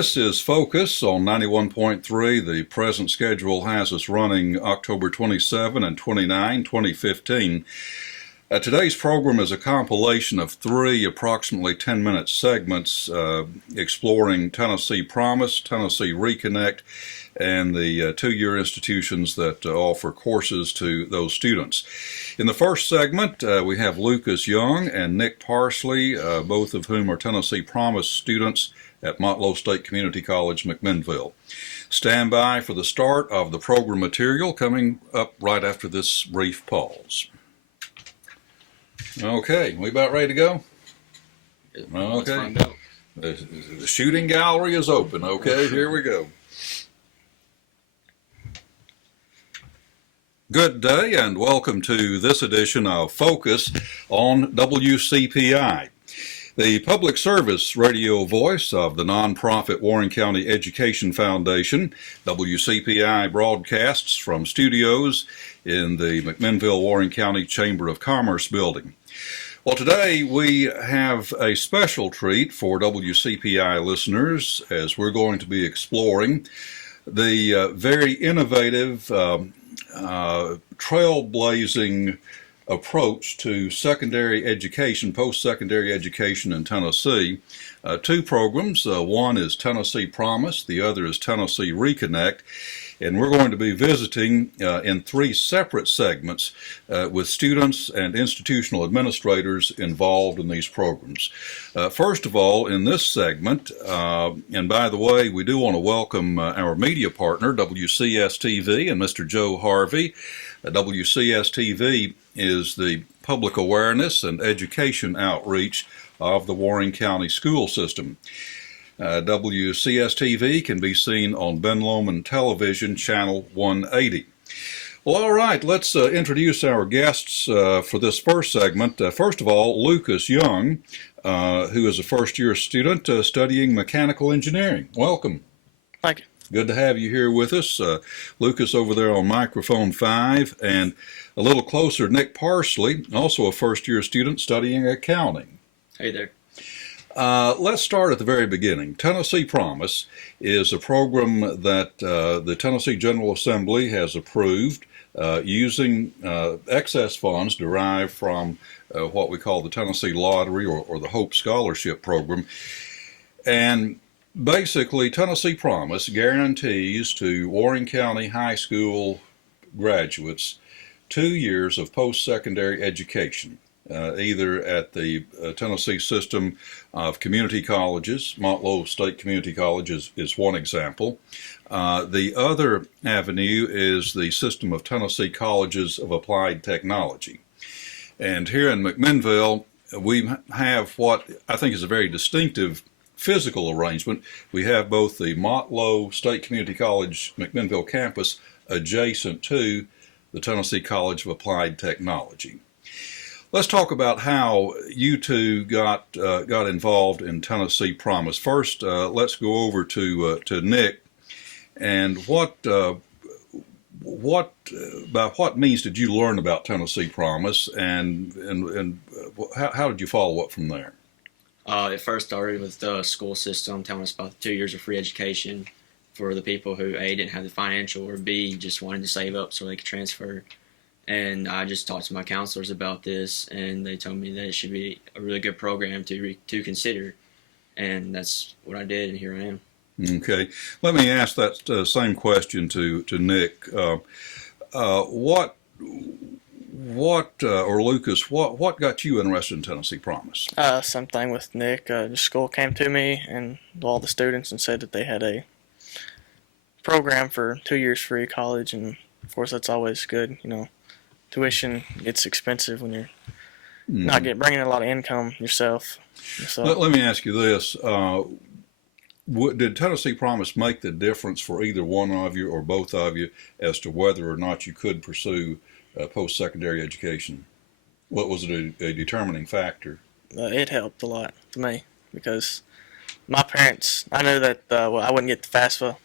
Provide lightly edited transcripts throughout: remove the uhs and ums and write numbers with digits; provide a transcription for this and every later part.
This is Focus on 91.3. The present schedule has us running October 27 and 29, 2015. Today's program is a compilation of three approximately 10-minute segments exploring Tennessee Promise, Tennessee Reconnect, and the two-year institutions that offer courses to those students. In the first segment, we have Lucas Young and Nick Parsley, both of whom are Tennessee Promise students at Motlow State Community College, McMinnville. Stand by for the start of the program material coming up right after this brief pause. Okay, we about ready to go? Okay. The shooting gallery is open. Okay, here we go. Good day and welcome to this edition of Focus on WCPI, the public service radio voice of the nonprofit Warren County Education Foundation. WCPI broadcasts from studios in the McMinnville Warren County Chamber of Commerce building. Well, today we have a special treat for WCPI listeners as we're going to be exploring the very innovative, trailblazing approach to secondary education, post-secondary education in Tennessee. Two programs, one is Tennessee Promise, the other is Tennessee Reconnect, and we're going to be visiting in three separate segments with students and institutional administrators involved in these programs. First of all, in this segment, and by the way, we do want to welcome our media partner, WCS-TV, and Mr. Joe Harvey. WCS-TV is the public awareness and education outreach of the Warren County school system. WCS-TV can be seen on Ben Lomond Television, Channel 180. Well, all right, let's introduce our guests for this first segment. First of all, Lucas Young, who is a first-year student studying mechanical engineering. Welcome. Thank you. Good to have you here with us. Lucas over there on microphone 5, and a little closer, Nick Parsley, also a first-year student studying accounting. Hey there. Let's start at the very beginning. Tennessee Promise is a program that the Tennessee General Assembly has approved using excess funds derived from what we call the Tennessee Lottery or the Hope Scholarship Program. And basically, Tennessee Promise guarantees to Warren County high school graduates 2 years of post-secondary education. Either at the Tennessee system of community colleges. Motlow State Community College is one example. The other avenue is the system of Tennessee Colleges of Applied Technology. And here in McMinnville, we have what I think is a very distinctive physical arrangement. We have both the Motlow State Community College McMinnville campus adjacent to the Tennessee College of Applied Technology. Let's talk about how you two got involved in Tennessee Promise. First, let's go over to Nick, and by what means did you learn about Tennessee Promise, and how did you follow up from there? It first started with the school system telling us about 2 years of free education for the people who A, didn't have the financial, or B, just wanted to save up so they could transfer. And I just talked to my counselors about this, and they told me that it should be a really good program to consider. And that's what I did, and here I am. Okay. Let me ask that same question to Nick. What or Lucas, what got you interested in Tennessee Promise? Same thing with Nick. The school came to me and all the students and said that they had a program for 2 years free college, and of course that's always good, Tuition gets expensive when you're not bringing in a lot of income yourself. So, let me ask you this. Did Tennessee Promise make the difference for either one of you or both of you as to whether or not you could pursue post-secondary education? What was it a determining factor? It helped a lot to me because my parents, I knew that I wouldn't get the FAFSA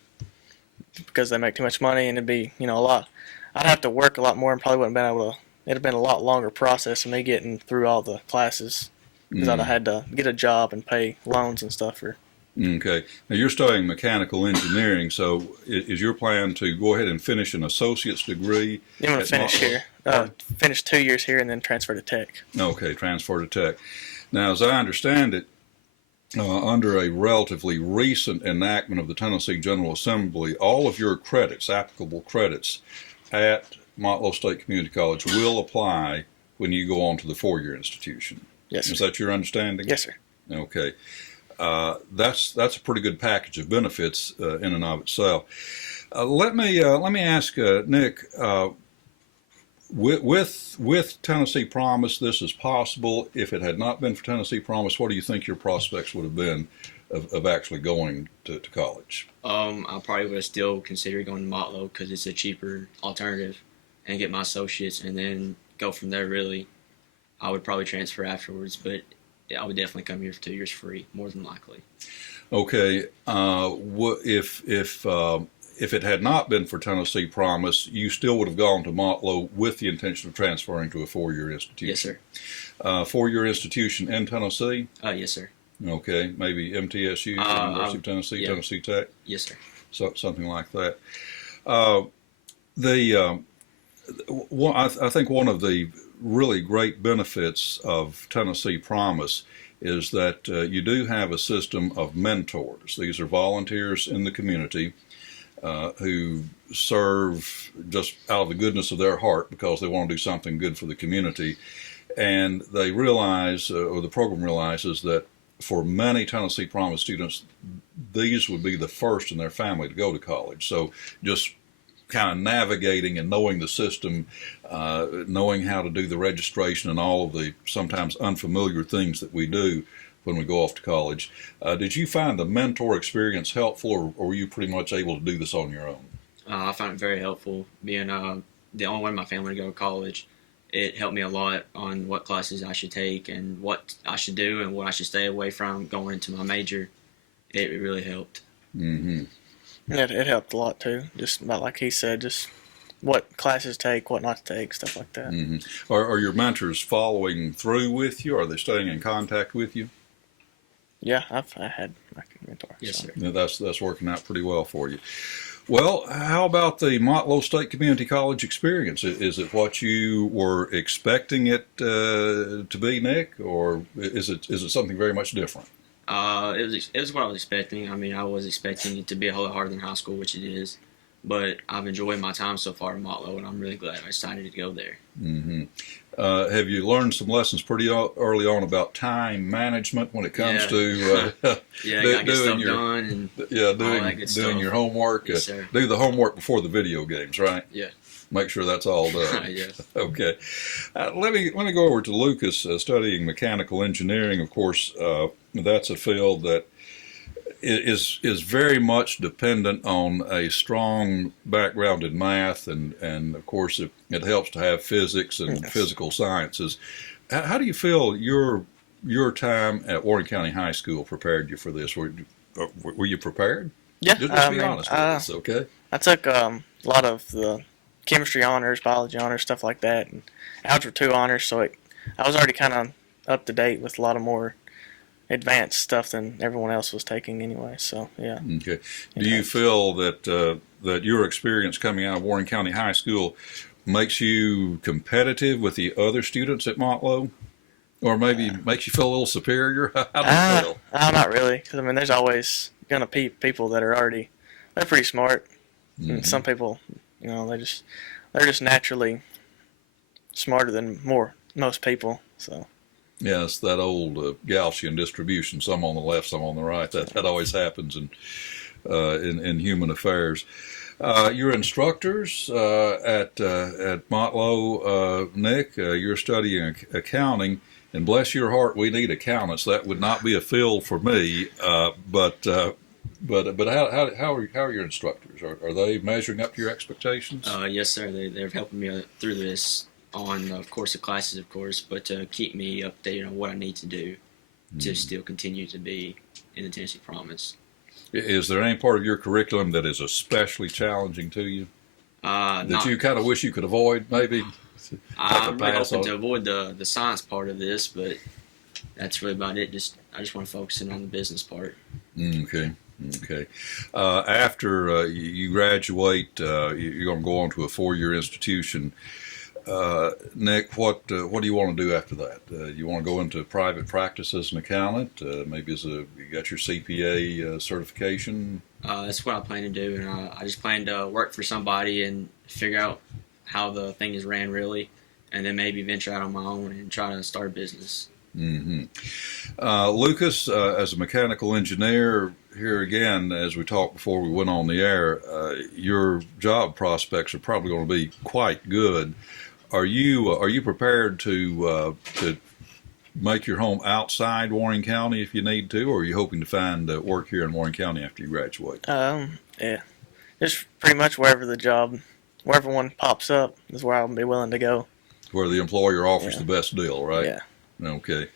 because they make too much money, and it'd be, a lot. I'd have to work a lot more and probably wouldn't have been able to. It'd have been a lot longer process of me getting through all the classes because I'd have had to get a job and pay loans and stuff for Okay. Now you're studying mechanical engineering, so is your plan to go ahead and finish an associate's degree? I'm going to at finish Motley? here. Finish 2 years here and then transfer to Tech. Okay, transfer to Tech. Now, as I understand it, under a relatively recent enactment of the Tennessee General Assembly, all of your credits, applicable credits at Motlow State Community College, will apply when you go on to the four-year institution. Yes, sir. Is that your understanding? Yes, sir. Okay. That's a pretty good package of benefits in and of itself. Let me ask Nick. With Tennessee Promise, this is possible. If it had not been for Tennessee Promise, what do you think your prospects would have been of actually going to college? I probably would have still considered going to Motlow because it's a cheaper alternative, and get my associates, and then go from there. Really, I would probably transfer afterwards, but I would definitely come here for 2 years free, more than likely. Okay. If it had not been for Tennessee Promise, you still would have gone to Motlow with the intention of transferring to a four-year institution. Yes, sir. Four-year institution in Tennessee. Yes, sir. Okay, maybe MTSU, University of Tennessee, yeah. Tennessee Tech. Yes, sir. So, something like that. I think one of the really great benefits of Tennessee Promise is that you do have a system of mentors. These are volunteers in the community who serve just out of the goodness of their heart because they want to do something good for the community. And they realize, or the program realizes, that for many Tennessee Promise students, these would be the first in their family to go to college. So just kind of navigating and knowing the system, knowing how to do the registration and all of the sometimes unfamiliar things that we do when we go off to college. Did you find the mentor experience helpful, or were you pretty much able to do this on your own? I found it very helpful. Being the only one in my family to go to college, it helped me a lot on what classes I should take and what I should do and what I should stay away from going into my major. It really helped. Mm-hmm. It helped a lot too. Just about like he said, just what classes to take, what not to take, stuff like that. Mm-hmm. Are your mentors following through with you? Are they staying in contact with you? Yeah, I had my mentor. Yes, so. sir. Yeah, that's working out pretty well for you. Well, how about the Motlow State Community College experience? Is it what you were expecting it to be, Nick, or is it something very much different? It was what I was expecting. I mean, I was expecting it to be a whole lot harder than high school, which it is. But I've enjoyed my time so far in Motlow, and I'm really glad I decided to go there. Mm-hmm. Have you learned some lessons pretty early on about time management when it comes to gotta get stuff done and doing your homework? Yes, sir. Do the homework before the video games, right? Yeah. Make sure that's all done. Yes. Okay. Let me go over to Lucas studying mechanical engineering. Of course, that's a field that is very much dependent on a strong background in math, and of course it helps to have physics and physical sciences. How do you feel your time at Warren County High School prepared you for this? Were you prepared? Yeah, Just be honest with us, okay? I took a lot of the chemistry honors, biology honors, stuff like that, and Algebra 2 honors, so I was already kind of up to date with a lot of more advanced stuff than everyone else was taking anyway, so yeah. Okay. Do you feel that that your experience coming out of Warren County High School makes you competitive with the other students at Motlow? Or maybe makes you feel a little superior? How do you feel? Not really, because I mean, there's always going to be people that are they're pretty smart, and some people, they're just naturally smarter than most people, so. Yeah, it's that old Gaussian distribution, some on the left, some on the right. That always happens in human affairs. Your instructors at Motlow, Nick, you're studying accounting, and bless your heart, we need accountants. That would not be a field for me, but how are your instructors? Are they measuring up to your expectations? Yes, sir. They're helping me through this on, of course, the classes, of course, but to keep me updated on what I need to do to still continue to be in the Tennessee Promise. Is there any part of your curriculum that is especially challenging to you? That you kind of wish you could avoid, maybe? I'm really hoping to avoid the science part of this, but that's really about it. I just want to focus in on the business part. Okay. Okay. After you graduate, you're going to go on to a 4-year institution. Nick, what do you want to do after that? You want to go into private practice as an accountant? Maybe you got your CPA certification? That's what I plan to do, and I just plan to work for somebody and figure out how the thing is ran really, and then maybe venture out on my own and try to start a business. Mm-hmm. Lucas, as a mechanical engineer, here again, as we talked before we went on the air, your job prospects are probably going to be quite good. Are you prepared to make your home outside Warren County if you need to, or are you hoping to find work here in Warren County after you graduate? Yeah, just pretty much wherever one pops up is where I'll be willing to go. Where the employer offers Yeah. the best deal, right? Yeah. Okay.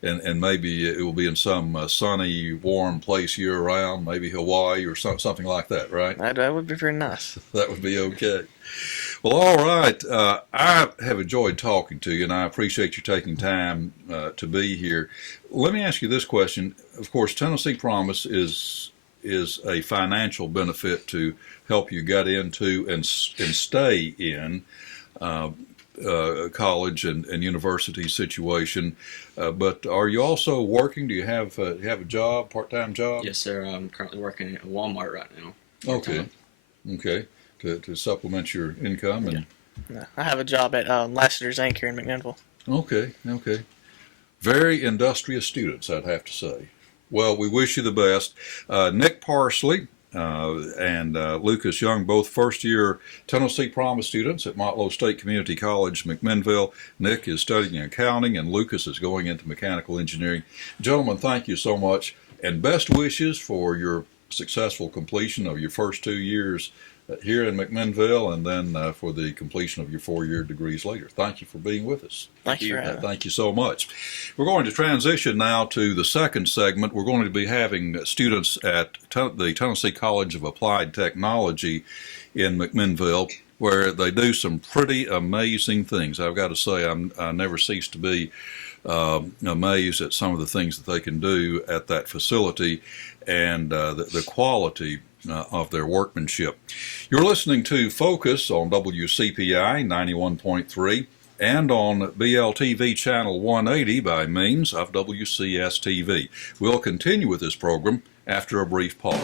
And maybe it will be in some sunny, warm place year round, maybe Hawaii or something like that, right? That would be pretty nice. That would be okay. Well, all right. I have enjoyed talking to you, and I appreciate you taking time to be here. Let me ask you this question. Of course, Tennessee Promise is a financial benefit to help you get into and stay in college and university situation. But are you also working? Do you have a job, part-time job? Yes, sir. I'm currently working at Walmart right now. Okay. Okay. To supplement your income and. Yeah. I have a job at Lassiter's Inc. here in McMinnville. Okay. Okay. Very industrious students, I'd have to say. Well, we wish you the best. Nick Parsley and Lucas Young, both first-year Tennessee Promise students at Motlow State Community College, McMinnville. Nick is studying accounting, and Lucas is going into mechanical engineering. Gentlemen, thank you so much, and best wishes for your successful completion of your first 2 years here in McMinnville, and then for the completion of your 4-year degrees later. Thank you for being with us. Thank you for having me. Thank you so much. We're going to transition now to the second segment. We're going to be having students at the Tennessee College of Applied Technology in McMinnville, where they do some pretty amazing things. I've got to say, I never cease to be amazed at some of the things that they can do at that facility and the quality of their workmanship. You're listening to Focus on WCPI 91.3 and on BLTV channel 180 by means of WCS-TV. We'll continue with this program after a brief pause.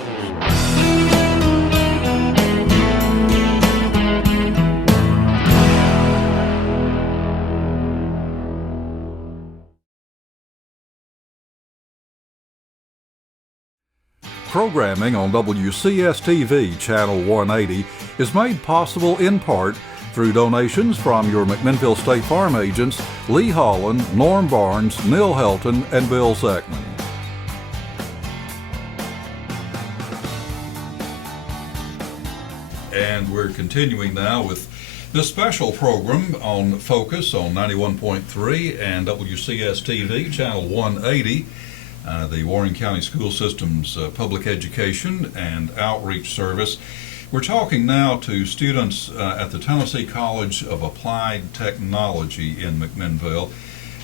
Programming on WCS-TV Channel 180 is made possible in part through donations from your McMinnville State Farm agents Lee Holland, Norm Barnes, Neil Helton, and Bill Zechman. And we're continuing now with this special program on Focus on 91.3 and WCS-TV Channel 180. The Warren County School System's Public Education and Outreach Service. We're talking now to students at the Tennessee College of Applied Technology in McMinnville.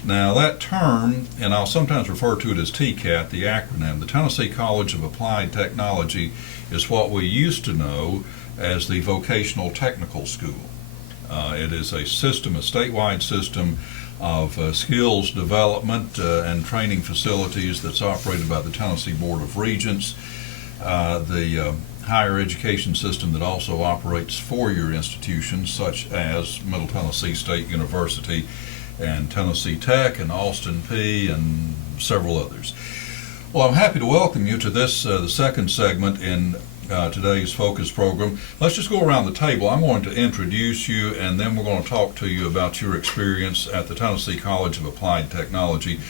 Now that term, and I'll sometimes refer to it as TCAT, the acronym, the Tennessee College of Applied Technology, is what we used to know as the Vocational Technical School. It is a system, a statewide system of skills development and training facilities that's operated by the Tennessee Board of Regents, the higher education system that also operates four-year institutions such as Middle Tennessee State University and Tennessee Tech and Austin Peay and several others. Well, I'm happy to welcome you to this, the second segment in today's Focus program. Let's just go around the table. I'm going to introduce you, and then we're going to talk to you about your experience at the Tennessee College of Applied Technology.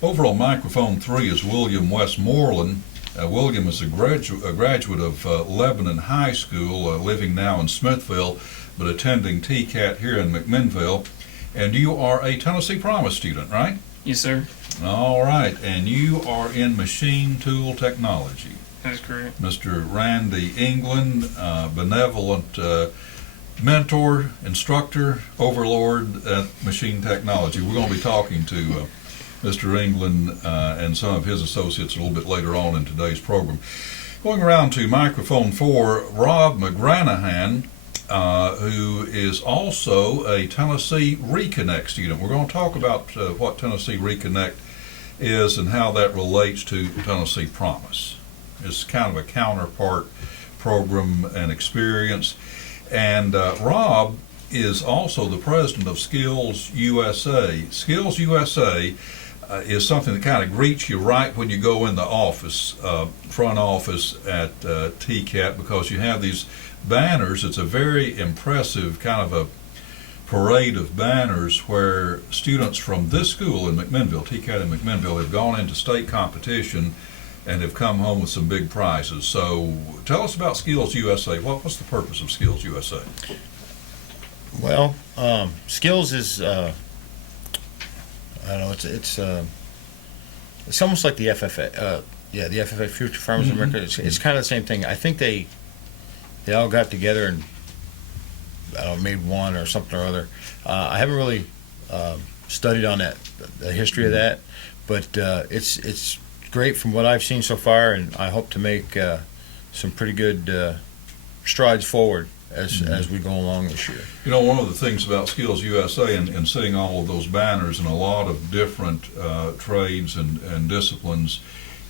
Over on microphone 3 is William Westmoreland. William is a graduate of Lebanon High School, living now in Smithville, but attending TCAT here in McMinnville. And you are a Tennessee Promise student, right? Yes, sir. All right, and you are in machine tool technology. That's correct. Mr. Randy England, benevolent mentor, instructor, overlord at machine technology. We're going to be talking to Mr. England and some of his associates a little bit later on in today's program. Going around to microphone 4, Rob McGranahan, who is also a Tennessee Reconnect student. We're going to talk about what Tennessee Reconnect is and how that relates to Tennessee Promise. It's kind of a counterpart program and experience. And Rob is also the president of Skills USA. Skills USA is something that kind of greets you right when you go in the office, front office at TCAT, because you have these banners. It's a very impressive kind of a parade of banners where students from this school in McMinnville, TCAT in McMinnville, have gone into state competition and have come home with some big prizes. So tell us about Skills USA. What's the purpose of Skills USA? Well, Skills is, I don't know, it's almost like the FFA. The FFA, Future Farmers America. It's kind of the same thing. I think they all got together and, I don't know, made one or something or other. I haven't really studied on that, the history of that, but it's great from what I've seen so far, and I hope to make some pretty good strides forward as we go along this year. You know, one of the things about Skills USA and seeing all of those banners in a lot of different trades and disciplines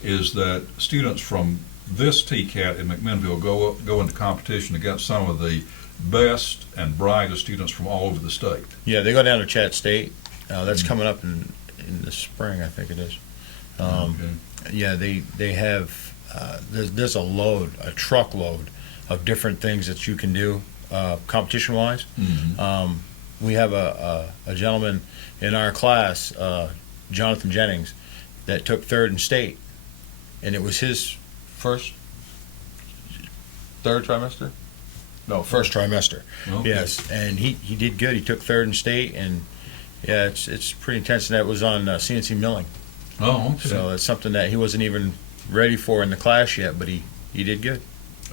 is that students from this TCAT in McMinnville go into competition against some of the best and brightest students from all over the state. Yeah, they go down to Chat State. That's coming up in the spring, I think it is. Yeah, they have, there's a truckload of different things that you can do competition-wise. We have a gentleman in our class, Jonathan Jennings, that took third in state, and it was his first trimester. Okay. Yes, and he did good. He took third in state, and yeah, it's pretty intense. And that was on CNC milling. Oh, okay. So it's something that he wasn't even ready for in the class yet, but he did good.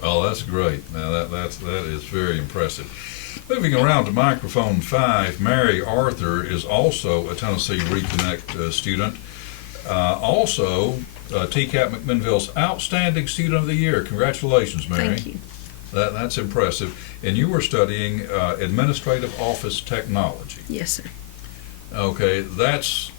Oh, that's great. Now that is very impressive. Moving around to microphone 5, Mary Arthur is also a Tennessee Reconnect student. Also, TCAT McMinnville's Outstanding Student of the Year. Congratulations, Mary. Thank you. That's impressive. And you were studying Administrative Office Technology. Yes, sir. Okay, that's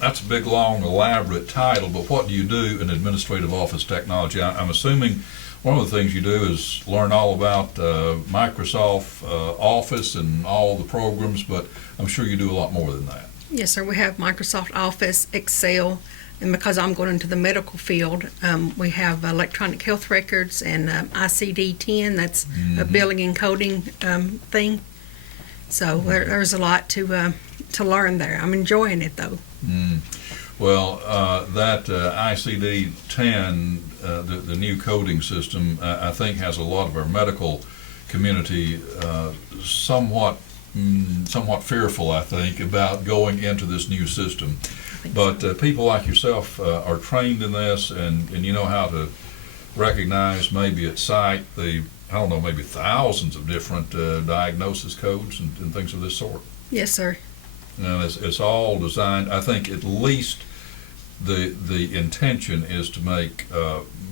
a big, long, elaborate title, but what do you do in Administrative Office Technology? I'm assuming one of the things you do is learn all about Microsoft Office and all the programs, but I'm sure you do a lot more than that. Yes, sir. We have Microsoft Office, Excel, and because I'm going into the medical field, we have electronic health records and ICD-10. That's a billing and coding thing. So there's a lot to learn there. I'm enjoying it though. Well, that ICD-10, the new coding system, I think has a lot of our medical community somewhat fearful, I think, about going into this new system. But people like yourself are trained in this, and you know how to recognize maybe at sight maybe thousands of different diagnosis codes and things of this sort. Yes, sir. And it's all designed, I think at least the intention is to make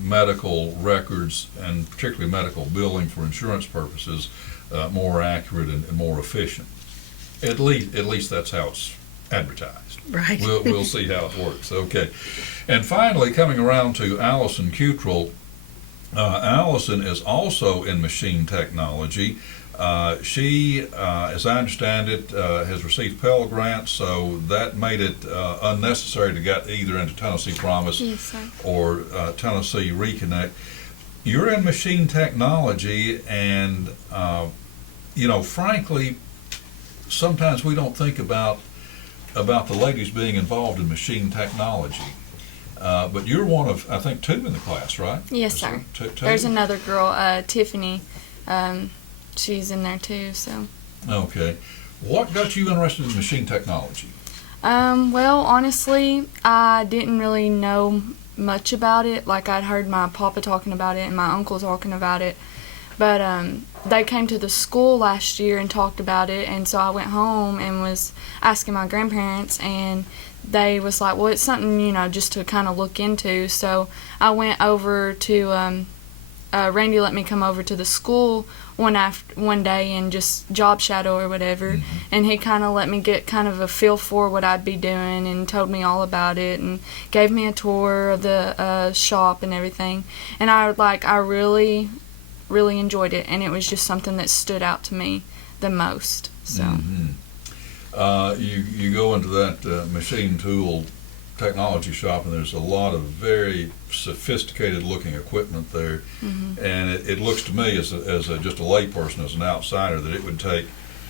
medical records and particularly medical billing for insurance purposes more accurate and more efficient. At least that's how it's advertised. Right. We'll see how it works. Okay. And finally, coming around to Allison Cutrell. Allison is also in machine technology. She, as I understand it, has received Pell Grants, so that made it unnecessary to get either into Tennessee Promise or Tennessee Reconnect. You're in machine technology, and frankly, sometimes we don't think about the ladies being involved in machine technology. But you're one of, I think, 2 in the class, right? Yes, sir. Two? There's another girl, Tiffany. She's in there too. So. Okay. What got you interested in machine technology? Well, honestly, I didn't really know much about it. Like, I'd heard my papa talking about it and my uncle talking about it. But they came to the school last year and talked about it, and so I went home and was asking my grandparents, and they was like, well, it's something, just to kind of look into. So I went over to, Randy let me come over to the school one day and just job shadow or whatever. And he kind of let me get kind of a feel for what I'd be doing and told me all about it and gave me a tour of the shop and everything. And I really, really enjoyed it. And it was just something that stood out to me the most. So. You go into that machine tool technology shop, and there's a lot of very sophisticated looking equipment there. And it looks to me, as just a layperson, as an outsider, that it would take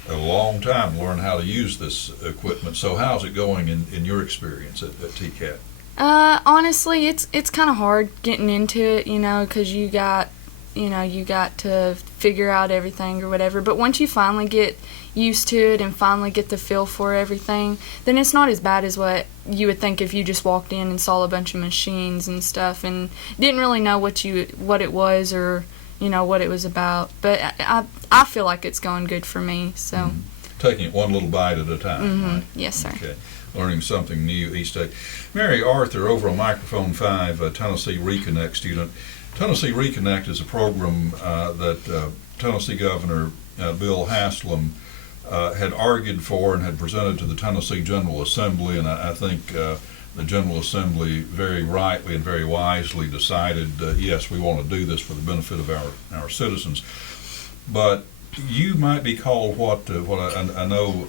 a long time to learn how to use this equipment. So how's it going in your experience at TCAT? Honestly, it's kind of hard getting into it, because you got to figure out everything or whatever. But once you finally get used to it and finally get the feel for everything, then it's not as bad as what you would think if you just walked in and saw a bunch of machines and stuff and didn't really know what it was or what it was about. But I feel like it's going good for me. So taking it one little bite at a time. Right? Yes, sir. Okay. Learning something new each day. Mary Arthur, over on microphone 5, a Tennessee Reconnect student. Tennessee Reconnect is a program that Tennessee Governor Bill Haslam had argued for and had presented to the Tennessee General Assembly, and I think the General Assembly very rightly and very wisely decided, yes, we want to do this for the benefit of our citizens. But you might be called what I know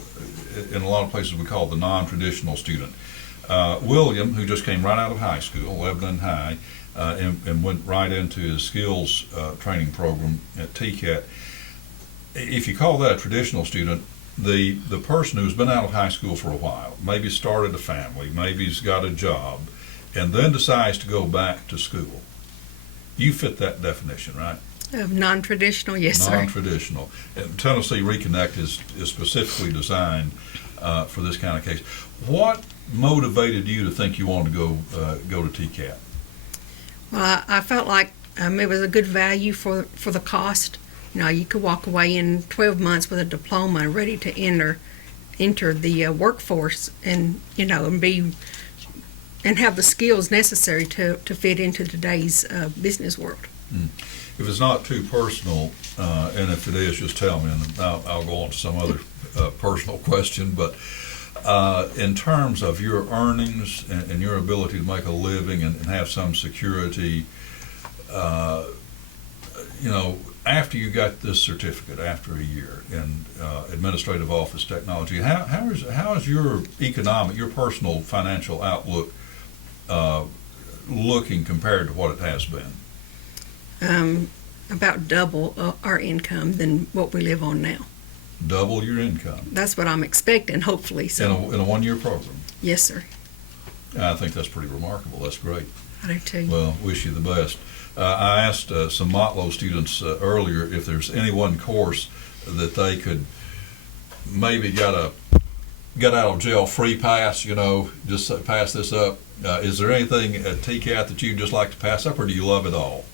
in a lot of places we call the non-traditional student. William, who just came right out of high school, Lebanon High, and went right into his skills training program at TCAT. If you call that a traditional student, the person who's been out of high school for a while, maybe started a family, maybe he's got a job, and then decides to go back to school, you fit that definition, right? Of non-traditional, yes, sir. Non-traditional. And Tennessee Reconnect is specifically designed for this kind of case. What motivated you to think you wanted to go to TCAT? Well, I felt like it was a good value for the cost. You could walk away in 12 months with a diploma ready to enter the workforce and and have the skills necessary to fit into today's business world. If it's not too personal, and if it is, just tell me, and I'll go on to some other personal question. But in terms of your earnings and your ability to make a living and have some security, after you got this certificate, after a year in administrative office technology, how is your personal financial outlook looking compared to what it has been? About double our income than what we live on now. Double your income? That's what I'm expecting, hopefully. So. In a one-year program? Yes, sir. I think that's pretty remarkable. That's great. I do too. Well, wish you the best. I asked some Motlow students earlier if there's any one course that they could maybe get out of jail free pass, just pass this up. Is there anything at TCAT that you'd just like to pass up, or do you love it all?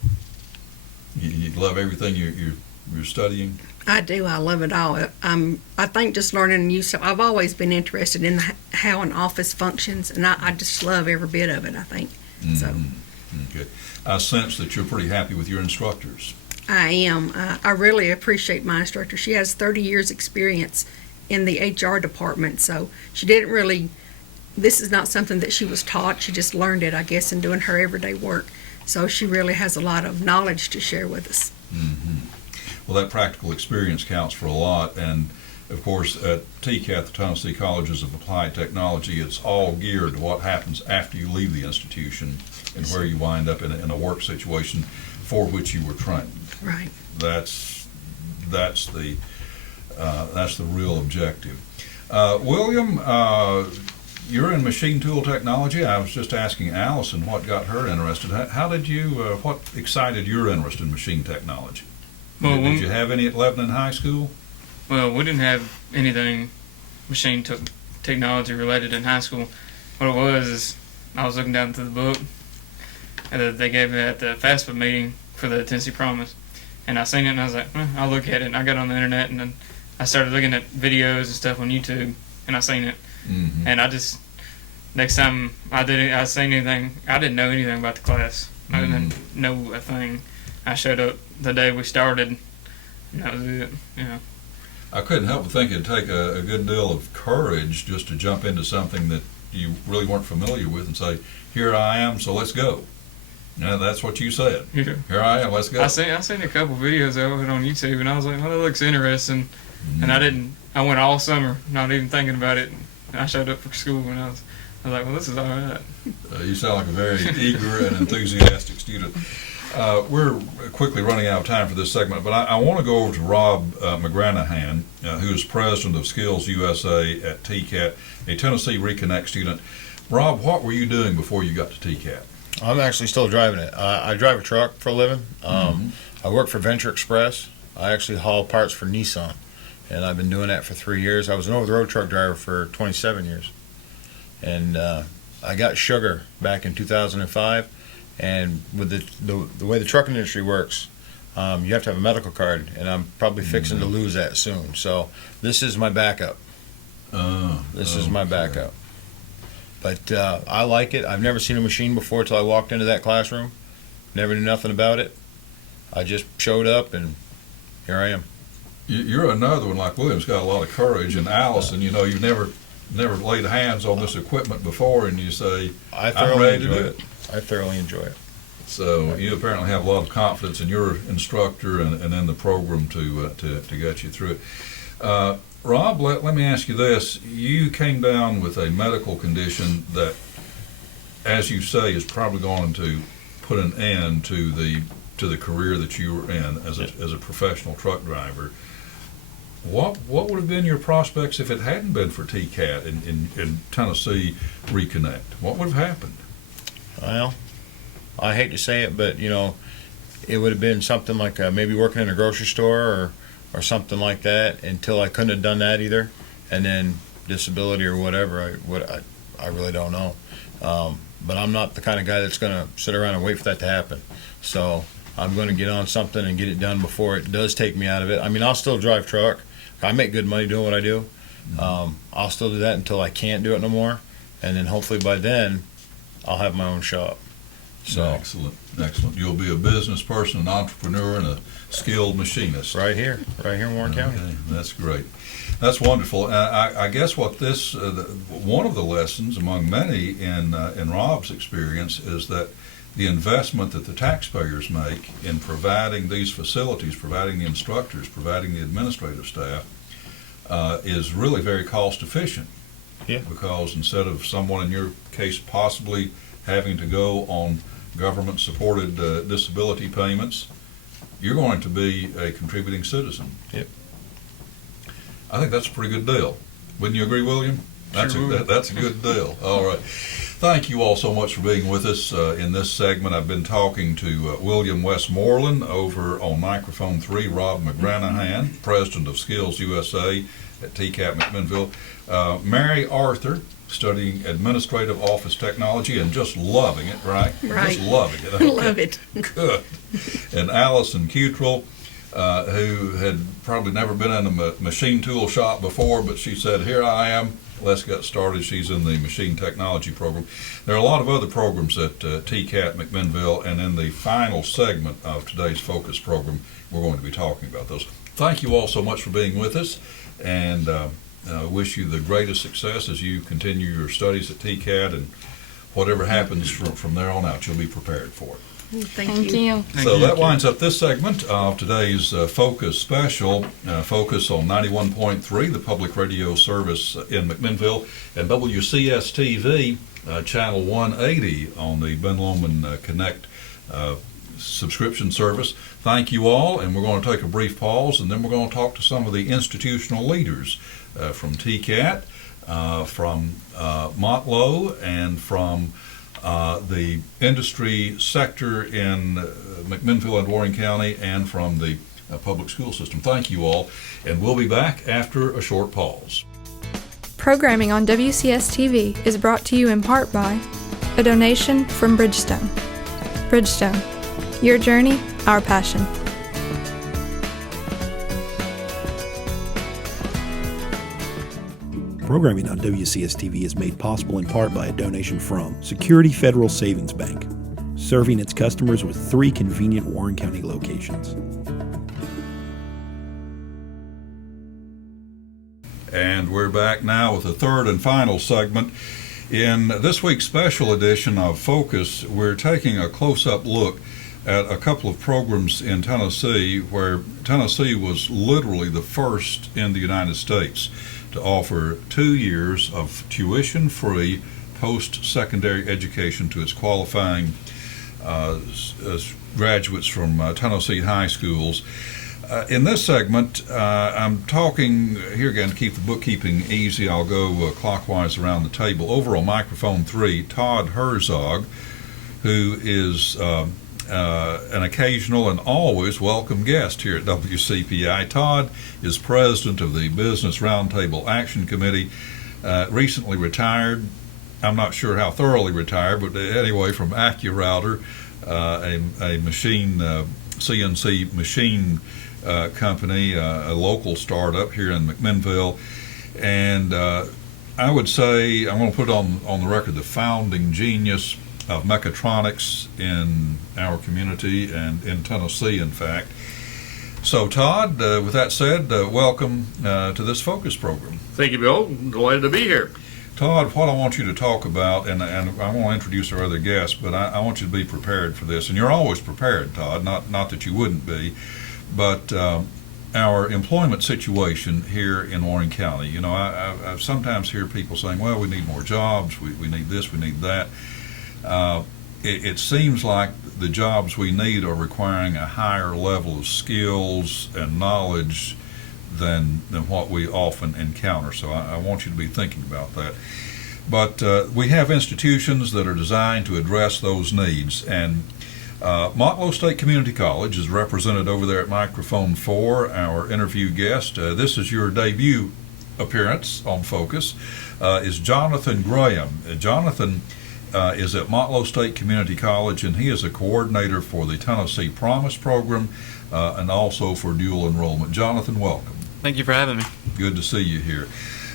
You love everything you're studying? I do. I love it all. I think just learning new stuff. I've always been interested in how an office functions, and I just love every bit of it, I think. So. Okay. I sense that you're pretty happy with your instructors. I am. I really appreciate my instructor. She has 30 years experience in the HR department, so she didn't really, this is not something that she was taught. She just learned it, I guess, in doing her everyday work. So she really has a lot of knowledge to share with us. Well, that practical experience counts for a lot, and of course at TCAT, the Tennessee Colleges of Applied Technology, it's all geared to what happens after you leave the institution and where you wind up in a work situation for which you were trained. Right. That's the real objective. William, you're in machine tool technology. I was just asking Allison what got her interested. How did you? What excited your interest in machine technology? Well, did you have any at Lebanon High School? Well, we didn't have anything machine technology related in high school. What it was is I was looking down through the book that they gave me at the fast food meeting for the Tennessee Promise, and I seen it and I was like, I'll look at it. And I got on the internet and then I started looking at videos and stuff on YouTube, and I seen it, and I just next time I seen anything, I didn't know anything about the class. I didn't know a thing. I showed up the day we started, and that was it. I couldn't help but think it'd take a good deal of courage just to jump into something that you really weren't familiar with and say, "Here I am, so let's go." That's what you said. Yeah. Here I am, let's go. I seen a couple videos of it on YouTube, and I was like, "Oh, that looks interesting." And I went all summer not even thinking about it. I showed up for school, and I was like, "Well, this is all right." You sound like a very eager and enthusiastic student. We're quickly running out of time for this segment, but I want to go over to Rob McGranahan, who is president of Skills USA at TCAT, a Tennessee Reconnect student. Rob, what were you doing before you got to TCAT? I'm actually still driving it. I drive a truck for a living. I work for Venture Express. I actually haul parts for Nissan, and I've been doing that for 3 years. I was an over-the-road truck driver for 27 years, and I got sugar back in 2005. And with the way the trucking industry works, you have to have a medical card, and I'm probably fixing to lose that soon. So this is my backup. This is my backup. But I like it. I've never seen a machine before till I walked into that classroom. Never knew nothing about it. I just showed up, and here I am. You're another one like William's got a lot of courage, and Allison, you've never laid hands on this equipment before, and you say, "I'm ready to do it." I thoroughly enjoy it. So you apparently have a lot of confidence in your instructor and in the program to get you through it. Rob, let me ask you this. You came down with a medical condition that, as you say, is probably going to put an end to the career that you were in as a professional truck driver. What would have been your prospects if it hadn't been for TCAT in Tennessee Reconnect? What would have happened? Well, I hate to say it, but it would have been something like maybe working in a grocery store or something like that until I couldn't have done that either, and then disability or whatever. I really don't know, but I'm not the kind of guy that's going to sit around and wait for that to happen. So I'm going to get on something and get it done before it does take me out of it. I mean, I'll still drive truck. I make good money doing what I do. I'll still do that until I can't do it no more, and then hopefully by then I'll have my own shop. So excellent. You'll be a business person, an entrepreneur, and a skilled machinist. Right here in Warren County. Okay, that's great. That's wonderful. I guess what this one of the lessons among many in Rob's experience is that the investment that the taxpayers make in providing these facilities, providing the instructors, providing the administrative staff, is really very cost efficient. Yeah. Because instead of someone in your case possibly having to go on government-supported disability payments, you're going to be a contributing citizen. Yep. I think that's a pretty good deal. Wouldn't you agree, William? That's a good deal. All right. Thank you all so much for being with us in this segment. I've been talking to William Westmoreland over on microphone 3, Rob McGranahan, president of Skills USA at TCAT McMinnville, Mary Arthur, studying administrative office technology and just loving it, right? Right. Just loving it. Okay. Love it. Good. And Allison Cutrell, who had probably never been in a machine tool shop before, but she said, "Here I am. Let's get started." She's in the machine technology program. There are a lot of other programs at TCAT McMinnville, and in the final segment of today's focus program, we're going to be talking about those. Thank you all so much for being with us, and wish you the greatest success as you continue your studies at TCAT, and whatever happens from there on out, you'll be prepared for it. Thank you. So that winds up this segment of today's Focus Special. Focus on 91.3, the public radio service in McMinnville, and WCS-TV, channel 180 on the Ben Lomond Connect subscription service. Thank you all, and we're going to take a brief pause, and then we're going to talk to some of the institutional leaders from TCAT, from Motlow, and from the industry sector in McMinnville and Warren County, and from the public school system. Thank you all, and we'll be back after a short pause. Programming on WCS-TV is brought to you in part by a donation from Bridgestone. Bridgestone, your journey, our passion. Programming on WCS-TV is made possible in part by a donation from Security Federal Savings Bank, serving its customers with 3 convenient Warren County locations. And we're back now with the third and final segment. In this week's special edition of Focus, we're taking a close-up look at a couple of programs in Tennessee where Tennessee was literally the first in the United States to offer 2 years of tuition-free post-secondary education to its qualifying graduates from Tennessee high schools. In this segment, I'm talking, here again, to keep the bookkeeping easy, I'll go clockwise around the table. Over on microphone 3, Todd Herzog, who is an occasional and always welcome guest here at WCPI. Todd is president of the Business Roundtable Action Committee, recently retired. I'm not sure how thoroughly retired, but anyway, from AccuRouter, a machine, CNC machine company, a local startup here in McMinnville. And I would say, I'm going to put on the record, the founding genius of mechatronics in our community and in Tennessee, in fact. So, Todd, with that said, welcome to this Focus program. Thank you, Bill. Delighted to be here. Todd, what I want you to talk about, and I want to introduce our other guests, but I want you to be prepared for this. And you're always prepared, Todd, not that you wouldn't be, but our employment situation here in Warren County. You know, I sometimes hear people saying, well, we need more jobs, we need this, we need that. It seems like the jobs we need are requiring a higher level of skills and knowledge than what we often encounter. So I want you to be thinking about that. But we have institutions that are designed to address those needs, and Montlow State Community College is represented over there at microphone 4, our interview guest. This is your debut appearance on Focus, is Jonathan Graham. Jonathan is at Montlow State Community College, and he is a coordinator for the Tennessee Promise program and also for dual enrollment. Jonathan, welcome. Thank you for having me. Good to see you here.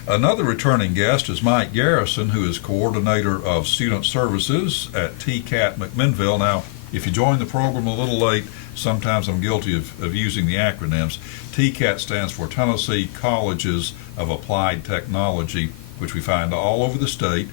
Another returning guest is Mike Garrison, who is coordinator of student services at TCAT McMinnville. Now, if you join the program a little late, sometimes I'm guilty of using the acronyms. TCAT stands for Tennessee Colleges of Applied Technology, which we find all over the state.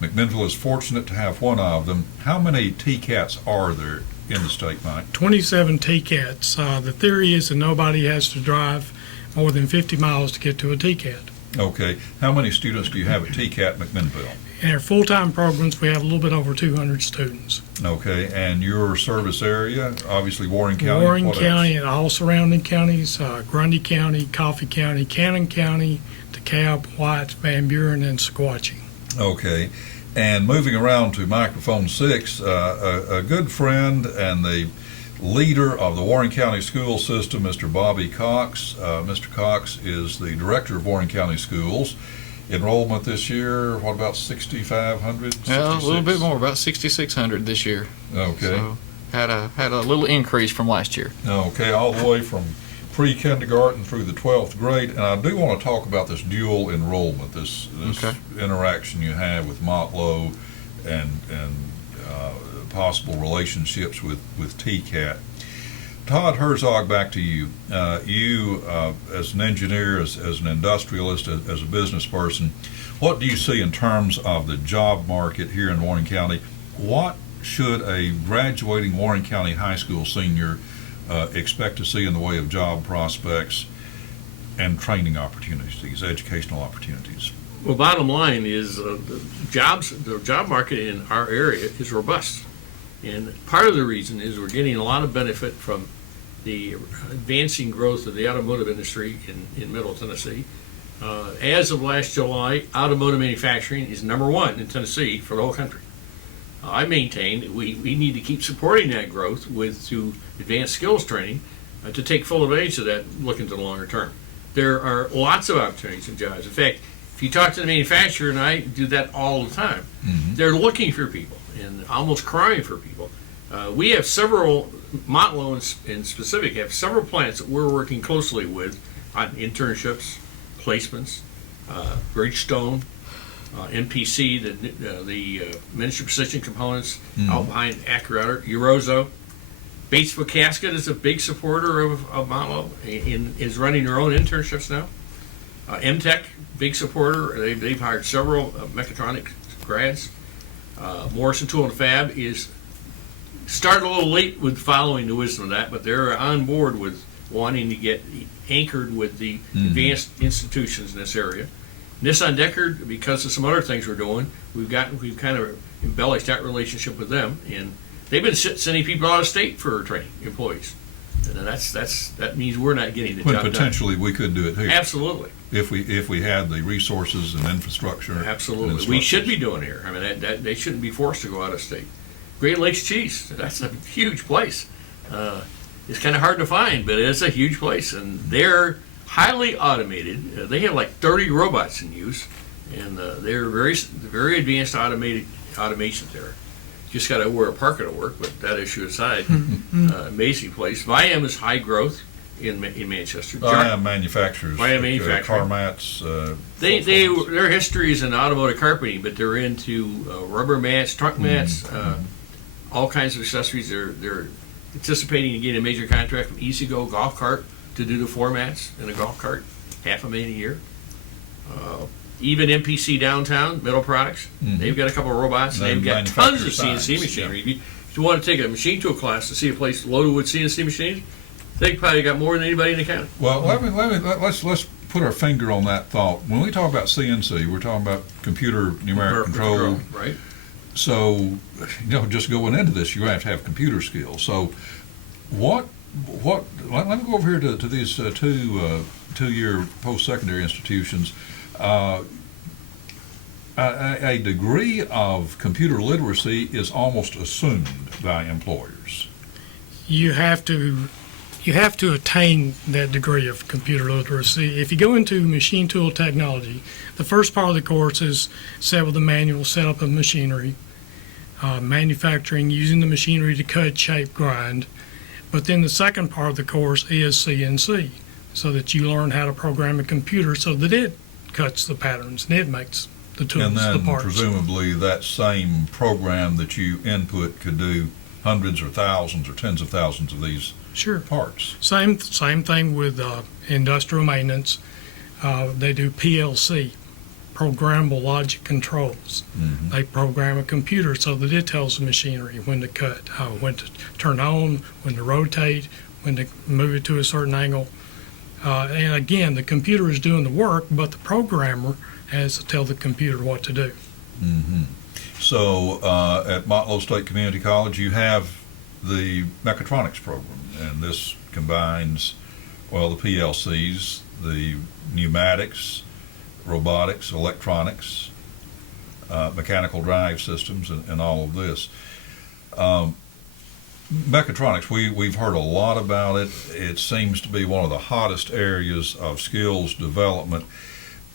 McMinnville is fortunate to have one of them. How many TCATs are there in the state, Mike? 27 TCATs. The theory is that nobody has to drive more than 50 miles to get to a TCAT. Okay. How many students do you have at TCAT McMinnville? In our full-time programs, we have a little bit over 200 students. Okay. And your service area, obviously Warren County? Warren County and all surrounding counties, Grundy County, Coffee County, Cannon County, DeKalb, White, Van Buren, and Sequatchie. Okay. And moving around to microphone 6, a good friend and the leader of the Warren County school system, Mr. Bobby Cox. Mr. Cox is the director of Warren County Schools. Enrollment this year, what, about 6,500? Yeah, a little bit more, about 6,600 this year. Okay. So had a little increase from last year. Okay, all the way from pre-kindergarten through the 12th grade. And I do want to talk about this dual enrollment, this Okay. interaction you have with Montlow and possible relationships with TCAT. Todd Herzog, back to you. You, as an engineer, as an industrialist, as a business person, what do you see in terms of the job market here in Warren County? What should a graduating Warren County high school senior expect to see in the way of job prospects and training opportunities, educational opportunities? Well, bottom line is the job market in our area is robust. And part of the reason is we're getting a lot of benefit from the advancing growth of the automotive industry in Middle Tennessee. As of last July, automotive manufacturing is #1 in Tennessee for the whole country. I maintain that we need to keep supporting that growth through advanced skills training to take full advantage of that looking to the longer term. There are lots of opportunities and jobs. In fact, if you talk to the manufacturer, and I do that all the time, they're looking for people and almost crying for people. We have several, Montlow in specific, have several plants that we're working closely with on internships, placements, Bridgestone, NPC, the miniature precision components, Alpine, Accurata, Eurozo. Batesville Casket is a big supporter of Mount Lowe and is running their own internships now. MTech, big supporter. They've hired several mechatronics grads. Morrison Tool and Fab is started a little late with following the wisdom of that, but they're on board with wanting to get anchored with the advanced institutions in this area. Nissan Deckard, because of some other things we're doing, we've kind of embellished that relationship with them, and they've been sending people out of state for training, employees, and that means we're not getting the When job potentially we could do it here. Absolutely. If we had the resources and infrastructure. Absolutely. We should be doing it here. I mean, that they shouldn't be forced to go out of state. Great Lakes Cheese, that's a huge place. It's kind of hard to find, but it's a huge place, and they're highly automated. They have like 30 robots in use, and they're very advanced automation there. Just got to wear a parka to work, but that issue aside, amazing place. Viam is high growth in Manchester. Viam manufacturers. Viam manufacturing. Car mats. Their history is in automotive carpeting, but they're into rubber mats, trunk mats, all kinds of accessories. They're anticipating to get a major contract from EasyGo Golf Cart to do the floor mats in a golf cart, $500,000 a year. Even MPC downtown, Metal Products, they've got a couple of robots, and they've got tons of CNC machinery. If you want to take a machine tool class to see a place loaded with CNC machines, they probably got more than anybody in the county. Well, let's put our finger on that thought. When we talk about CNC, we're talking about computer numeric control. Right. So, just going into this, you have to have computer skills. So, let me go over here to these two-year post-secondary institutions. A degree of computer literacy is almost assumed by employers. You have to attain that degree of computer literacy. If you go into machine tool technology, the first part of the course is set with the manual setup of machinery, manufacturing, using the machinery to cut, shape, grind. But then the second part of the course is CNC, so that you learn how to program a computer so that it cuts the patterns and it makes the tools, and then the parts. Presumably that same program that you input could do hundreds or thousands or tens of thousands of these parts. Same thing with industrial maintenance. They do PLC, programmable logic controls. They program a computer so that it tells the machinery when to cut, when to turn on, when to rotate, when to move it to a certain angle. And again, the computer is doing the work, but the programmer has to tell the computer what to do. So at Motlow State Community College, you have the mechatronics program, and this combines, the PLCs, the pneumatics, robotics, electronics, mechanical drive systems, and all of this. Mechatronics, we've heard a lot about it. It seems to be one of the hottest areas of skills development.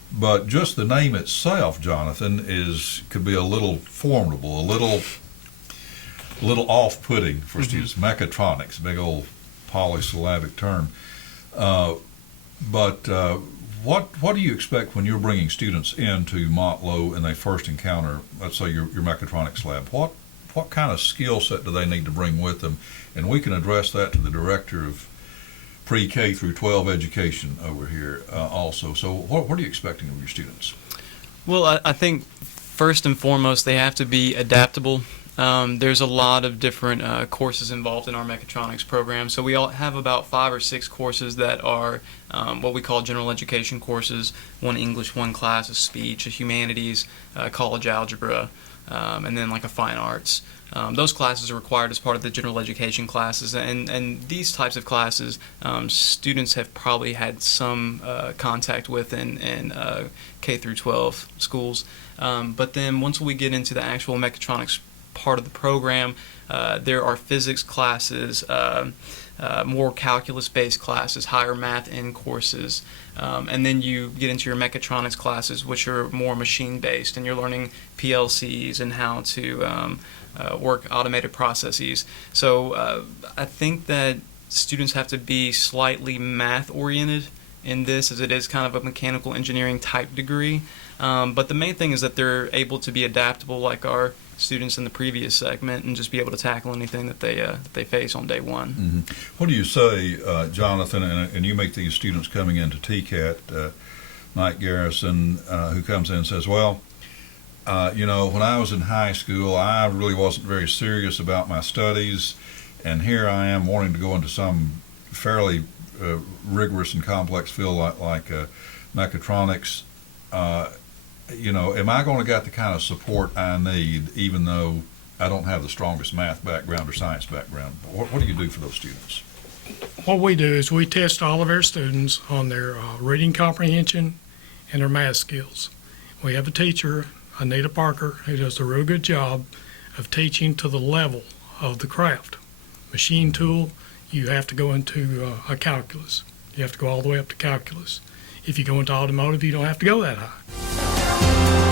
But just the name itself, Jonathan, could be a little formidable, a little off-putting for students. Mechatronics, big old polysyllabic term. But what do you expect when you're bringing students into Motlow and they first encounter, let's say, your mechatronics lab? What kind of skill set do they need to bring with them? And we can address that to the director of pre-K through 12 education over here also. So what are you expecting of your students? Well, I think first and foremost they have to be adaptable. There's a lot of different courses involved in our mechatronics program. So we all have about 5 or 6 courses that are what we call general education courses. One English, one class of speech, a humanities, college algebra, and then like a fine arts. Those classes are required as part of the general education classes, and these types of classes students have probably had some contact with in K through 12 schools. But then once we get into the actual mechatronics part of the program, there are physics classes, more calculus-based classes, higher math in courses, and then you get into your mechatronics classes, which are more machine-based, and you're learning PLCs and how to work automated processes. So I think that students have to be slightly math-oriented in this, as it is kind of a mechanical engineering type degree. But the main thing is that they're able to be adaptable, like our students in the previous segment, and just be able to tackle anything that they face on day one. Mm-hmm. What do you say, Jonathan, and you make these students coming into TCAT, Mike Garrison, who comes in and says, well, when I was in high school, I really wasn't very serious about my studies, and here I am wanting to go into some fairly rigorous and complex field like mechatronics. Am I going to get the kind of support I need, even though I don't have the strongest math background or science background? What do you do for those students? What we do is we test all of our students on their reading comprehension and their math skills. We have a teacher, Anita Parker, who does a real good job of teaching to the level of the craft. Machine tool, you have to go into a calculus. You have to go all the way up to calculus. If you go into automotive, you don't have to go that high.